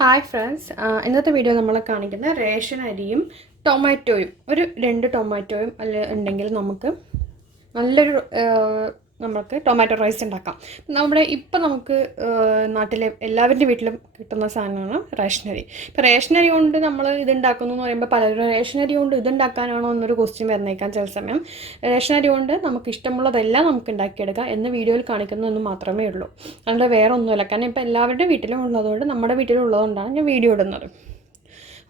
Hi friends, ഇന്നത്തെ video നമ്മൾ കാണിക്കുന്ന റേഷൻ അരിയും ടൊമാറ്റോയും ഒരു 2 ടൊമാറ്റോയും ഉണ്ടെങ്കിൽ നല്ലൊരു നമുക്ക് ടൊമാറ്റോ റൈസ് ഉണ്ടാക്കാം. നമുക്ക് നാട്ടിലെ എല്ലാവരുടെ വീട്ടിലും കിട്ടുന്ന സാധനമാണ് റേഷനരി. ഇപ്പോൾ റേഷനരി കൊണ്ട് നമ്മൾ ഇതുണ്ടാക്കുന്നു എന്ന് പറയുമ്പോൾ പലരും റേഷനരി കൊണ്ട് ഇതുണ്ടാക്കാനാണോ എന്നൊരു ക്വസ്റ്റ്യൻ വരുന്നേക്കാം. ചില സമയം റേഷനരി കൊണ്ട് നമുക്ക് ഇഷ്ടമുള്ളതെല്ലാം നമുക്ക് ഉണ്ടാക്കിയെടുക്കാം എന്ന് വീഡിയോയിൽ കാണിക്കുന്നതെന്ന് മാത്രമേ ഉള്ളൂ. അല്ലാതെ വേറെ ഒന്നുമില്ല. കാരണം ഇപ്പോൾ എല്ലാവരുടെ വീട്ടിലും ഉള്ളതുകൊണ്ട് നമ്മുടെ വീട്ടിലുള്ളതുകൊണ്ടാണ് ഞാൻ വീഡിയോ ഇടുന്നത്.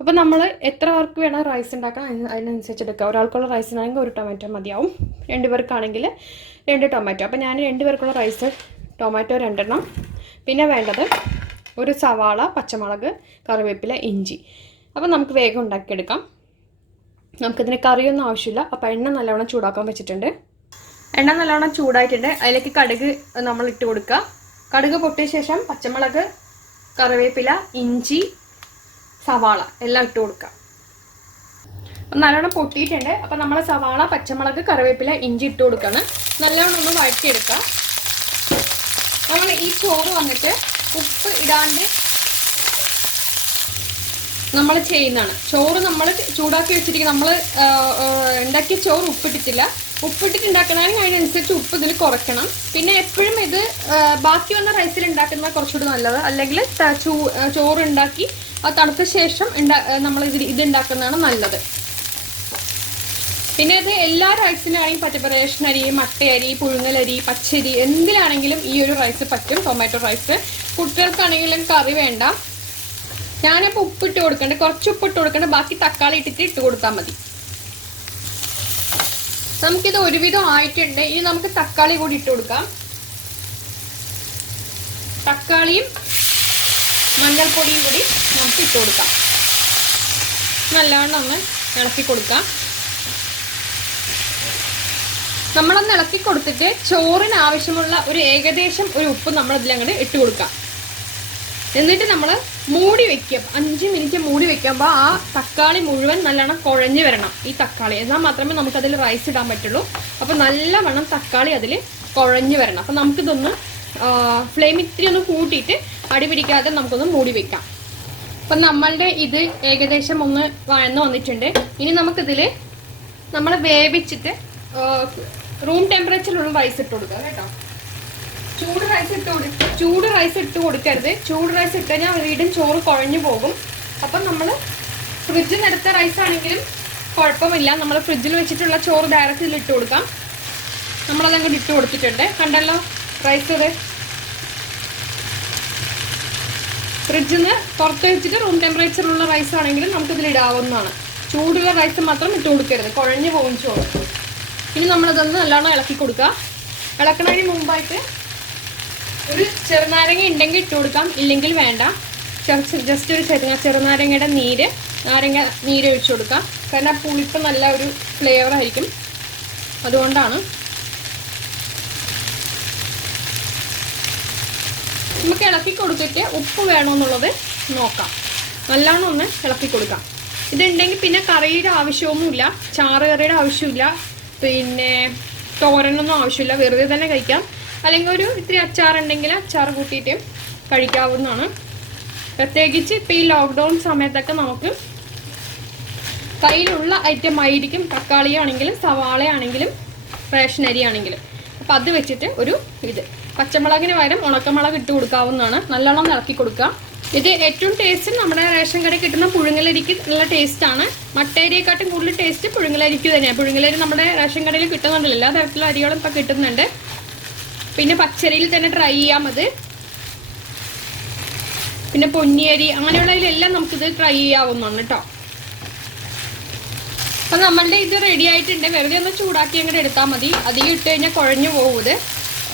അപ്പോൾ നമ്മൾ എത്ര പേർക്ക് വേണം റൈസ് ഉണ്ടാക്കാൻ അതിനനുസരിച്ച് എടുക്കുക. ഒരാൾക്കുള്ള റൈസിനാണെങ്കിൽ 1 ടൊമാറ്റോ മതിയാവും. 2 പേർക്കാണെങ്കിൽ 2 ടൊമാറ്റോ. അപ്പോൾ ഞാൻ 2 പേർക്കുള്ള റൈസ് ടൊമാറ്റോ 2 എണ്ണം, പിന്നെ വേണ്ടത് ഒരു സവാള, പച്ചമുളക്, കറിവേപ്പില, ഇഞ്ചി. അപ്പോൾ നമുക്ക് വേഗം ഉണ്ടാക്കിയെടുക്കാം. നമുക്കിതിന് കറിയൊന്നും ആവശ്യമില്ല. അപ്പോൾ എണ്ണ നല്ലവണ്ണം ചൂടാക്കാൻ വെച്ചിട്ടുണ്ട്. എണ്ണ നല്ലവണ്ണം ചൂടായിട്ടുണ്ട്. അതിലേക്ക് കടുക് നമ്മൾ ഇട്ട് കൊടുക്കുക. കടുക് പൊട്ടിയ ശേഷം പച്ചമുളക്, കറിവേപ്പില, ഇഞ്ചി, സവാള എല്ലാം ഇട്ട് കൊടുക്കുക. അപ്പം നല്ലോണം പൊട്ടിയിട്ടുണ്ട്. അപ്പം നമ്മൾ സവാള, പച്ചമുളക്, കറിവേപ്പില, ഇഞ്ചി ഇട്ട് കൊടുക്കണം. നല്ലോണം ഒന്ന് വഴറ്റിയെടുക്കുക. നമ്മൾ ഈ ചോറ് വന്നിട്ട് ഉപ്പ് ഇടാണ്ട് നമ്മൾ ചെയ്യുന്നതാണ്. ചോറ് നമ്മൾ ചൂടാക്കി വെച്ചിരിക്കും. നമ്മൾ ഉണ്ടാക്കിയ ചോറ് ഉപ്പിട്ടിട്ടില്ല. ഉപ്പിട്ടിട്ട് ഉണ്ടാക്കണമെങ്കിൽ അതിനനുസരിച്ച് ഉപ്പ് ഇതിൽ കുറയ്ക്കണം. പിന്നെ എപ്പോഴും ഇത് ബാക്കി വന്ന റൈസിൽ ഉണ്ടാക്കുന്ന കുറച്ചുകൂടി നല്ലത്. അല്ലെങ്കിൽ ചോറ് ഉണ്ടാക്കി അത് തണുത്ത ശേഷം നമ്മൾ ഇത് ഉണ്ടാക്കുന്നതാണ് നല്ലത്. പിന്നെ ഇത് എല്ലാ റൈസിനാണെങ്കിൽ റേഷൻ അരി, മട്ടയരി, പുഴുങ്ങലരി, പച്ചരി എന്തിലാണെങ്കിലും ഈ ഒരു റൈസ് പറ്റും. ടൊമാറ്റോ റൈസ് കുട്ടികൾക്കാണെങ്കിലും കറി വേണ്ട. ഞാനിപ്പോൾ ഉപ്പിട്ട് കൊടുക്കണ്ട, കുറച്ച് ഉപ്പിട്ട് കൊടുക്കണ്ട, ബാക്കി തക്കാളി ഇട്ട് കൊടുത്താൽ മതി. നമുക്കിത് ഒരുവിധം ആയിട്ടുണ്ട്. ഇനി നമുക്ക് തക്കാളി കൂടി ഇട്ട് കൊടുക്കാം. തക്കാളിയും മഞ്ഞൾപ്പൊടിയും കൂടി നമുക്ക് ഇട്ട് കൊടുക്കാം. നല്ലവണ്ണം ഒന്ന് ഇളക്കി കൊടുക്കാം. നമ്മളൊന്ന് ഇളക്കി കൊടുത്തിട്ട് ചോറിന് ആവശ്യമുള്ള ഒരു ഏകദേശം ഒരു ഉപ്പ് നമ്മൾ ഇതിലങ്ങോട്ട് ഇട്ട് കൊടുക്കാം. എന്നിട്ട് നമ്മൾ മൂടി വെക്കുക. 5 മിനിറ്റ് മൂടി വെക്കുമ്പോൾ ആ തക്കാളി മുഴുവൻ നല്ലോണം കുഴഞ്ഞു വരണം. ഈ തക്കാളി എന്നാൽ മാത്രമേ നമുക്കതിൽ റൈസ് ഇടാൻ പറ്റുള്ളൂ. അപ്പോൾ നല്ലവണ്ണം തക്കാളി അതിൽ കുഴഞ്ഞു വരണം. അപ്പോൾ നമുക്കിതൊന്ന് ഫ്ലെയിം ഇത്തിരി ഒന്ന് കൂട്ടിയിട്ട് അടി പിടിക്കാതെ നമുക്കൊന്ന് മൂടി വെക്കാം. അപ്പം നമ്മളുടെ ഇത് ഏകദേശം ഒന്ന് വഴന്ന് വന്നിട്ടുണ്ട്. ഇനി നമുക്കിതിൽ നമ്മൾ വേവിച്ചിട്ട് റൂം ടെമ്പറേച്ചറിലുള്ള റൈസ് ഇട്ട് കൊടുക്കാം കേട്ടോ. ചൂട് റൈസ് ഇട്ട് കൊടുക്കരുത്. ചൂട് റൈസ് ഇട്ട് കഴിഞ്ഞാൽ വീണ്ടും ചോറ് കുഴഞ്ഞു പോകും. അപ്പം നമ്മൾ ഫ്രിഡ്ജിൽ നിന്ന് എടുത്ത റൈസ് ആണെങ്കിലും കുഴപ്പമില്ല. നമ്മൾ ഫ്രിഡ്ജിൽ വെച്ചിട്ടുള്ള ചോറ് ഡയറക്റ്റ് ഇതിൽ ഇട്ട് കൊടുക്കാം. നമ്മളതങ്ങോട്ട് ഇട്ട് കൊടുത്തിട്ടുണ്ട്. കണ്ടല്ലോ റൈസ്. ഇത് ഫ്രിഡ്ജിൽ നിന്ന് പുറത്ത് വെച്ചിട്ട് റൂം ടെമ്പറേച്ചറിലുള്ള റൈസ് ആണെങ്കിലും നമുക്കിതിൽ ഇടാവുന്നതാണ്. ചൂടുള്ള റൈസ് മാത്രം ഇട്ട് കൊടുക്കരുത്, കുഴഞ്ഞു പോകും ചോറ്. ഇനി നമ്മളിതൊന്ന് നല്ലോണം ഇളക്കി കൊടുക്കുക. ഇളക്കണതിന് മുമ്പായിട്ട് ഒരു ചെറുനാരങ്ങ ഉണ്ടെങ്കിൽ ഇട്ട് കൊടുക്കാം, ഇല്ലെങ്കിൽ വേണ്ട. ജസ്റ്റ് ഒരു ചെറുനാരങ്ങയുടെ നാരങ്ങ നീര് ഒഴിച്ചു കൊടുക്കാം. കാരണം പുളിപ്പ് നല്ല ഒരു ഫ്ലേവർ ആയിരിക്കും, അതുകൊണ്ടാണ്. നമുക്ക് ഇളക്കി കൊടുത്തിട്ട് ഉപ്പ് വേണമെന്നുള്ളത് നോക്കാം. നല്ലോണം ഒന്ന് ഇളക്കി കൊടുക്കാം. ഇതുണ്ടെങ്കിൽ പിന്നെ കറിയുടെ ആവശ്യമൊന്നുമില്ല, ചാറ് കറിയുടെ ആവശ്യമില്ല, പിന്നെ തോരനൊന്നും ആവശ്യമില്ല. വെറുതെ തന്നെ കഴിക്കാം. അല്ലെങ്കിൽ ഒരു ഇത്തിരി അച്ചാറുണ്ടെങ്കിൽ അച്ചാർ കൂട്ടിയിട്ട് കഴിക്കാവുന്നതാണ്. പ്രത്യേകിച്ച് ഇപ്പോൾ ഈ ലോക്ക്ഡൗൺ സമയത്തൊക്കെ നമുക്ക് കയ്യിലുള്ള ഐറ്റം ആയിരിക്കും. തക്കാളിയാണെങ്കിലും സവാളയാണെങ്കിലും റേഷനരി ആണെങ്കിലും. അപ്പം അത് വെച്ചിട്ട് പച്ചമുളകിന് പകരം ഉണക്കമുളക് ഇട്ട് കൊടുക്കാവുന്നതാണ്. നല്ലോണം ഇളക്കി കൊടുക്കുക. ഇത് ഏറ്റവും ടേസ്റ്റ് നമ്മുടെ റേഷൻ കടയിൽ കിട്ടുന്ന പുഴുങ്ങലരിക്ക് നല്ല ടേസ്റ്റാണ്. മട്ടയരിയെക്കാട്ടും കൂടുതൽ ടേസ്റ്റ് പുഴുങ്ങലരിക്ക് തന്നെയാണ്. പുഴുങ്ങലരി നമ്മുടെ റേഷൻ കടയിൽ കിട്ടുന്നുണ്ടല്ലോ, എല്ലാ തരത്തിലുള്ള അരികളും ഇപ്പം കിട്ടുന്നുണ്ട്. പിന്നെ പച്ചരിയിൽ തന്നെ ട്രൈ ചെയ്യാം അത്. പിന്നെ പൊന്നിയരി അങ്ങനെയുള്ളതിലെല്ലാം നമുക്കിത് ട്രൈ ചെയ്യാവുന്നതാണ് കേട്ടോ. അപ്പം നമ്മളുടെ ഇത് റെഡി ആയിട്ടുണ്ട്. വെറുതെ ഒന്ന് ചൂടാക്കി അങ്ങോട്ട് എടുത്താൽ മതി. അധികം ഇട്ട് കഴിഞ്ഞാൽ കുഴഞ്ഞു പോകുന്നത്.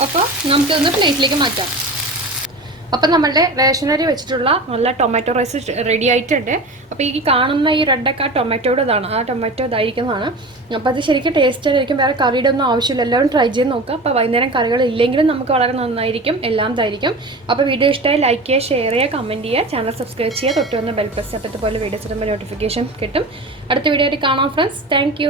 അപ്പോൾ നമുക്കിതൊന്ന് പ്ലേറ്റിലേക്ക് മാറ്റാം. അപ്പം നമ്മളുടെ റേഷനരി വെച്ചിട്ടുള്ള നല്ല ടൊമാറ്റോ റൈസ് റെഡി ആയിട്ടുണ്ട്. അപ്പോൾ ഈ കാണുന്ന ഈ റെഡൊക്കെ ആ ടൊമാറ്റോയുടെ ഇതാണ്, ആ ടൊമാറ്റോ ഇതായിരിക്കുന്നതാണ്. അപ്പോൾ അത് ശരിക്കും ടേസ്റ്റ് ആയിരിക്കും. വേറെ കറിയുടെ ഒന്നും ആവശ്യമില്ല. എല്ലാവരും ട്രൈ ചെയ്ത് നോക്കുക. അപ്പോൾ വൈകുന്നേരം കറികൾ ഇല്ലെങ്കിലും നമുക്ക് വളരെ നന്നായിരിക്കും, എല്ലാം ഇതായിരിക്കും. അപ്പോൾ വീഡിയോ ഇഷ്ടമായി ലൈക്ക് ചെയ്യുക, ഷെയർ ചെയ്യുക, കമൻറ്റ് ചെയ്യുക, ചാനൽ സബ്സ്ക്രൈബ് ചെയ്യുക, തൊട്ട് വന്ന് ബെൽ പ്രസ് ചെയ്യപ്പോൾ ഇതുപോലെ വീഡിയോസ് ഇടുമ്പോൾ നോട്ടിഫിക്കേഷൻ കിട്ടും. അടുത്ത വീഡിയോ ആയിട്ട് കാണാം ഫ്രണ്ട്സ്. താങ്ക്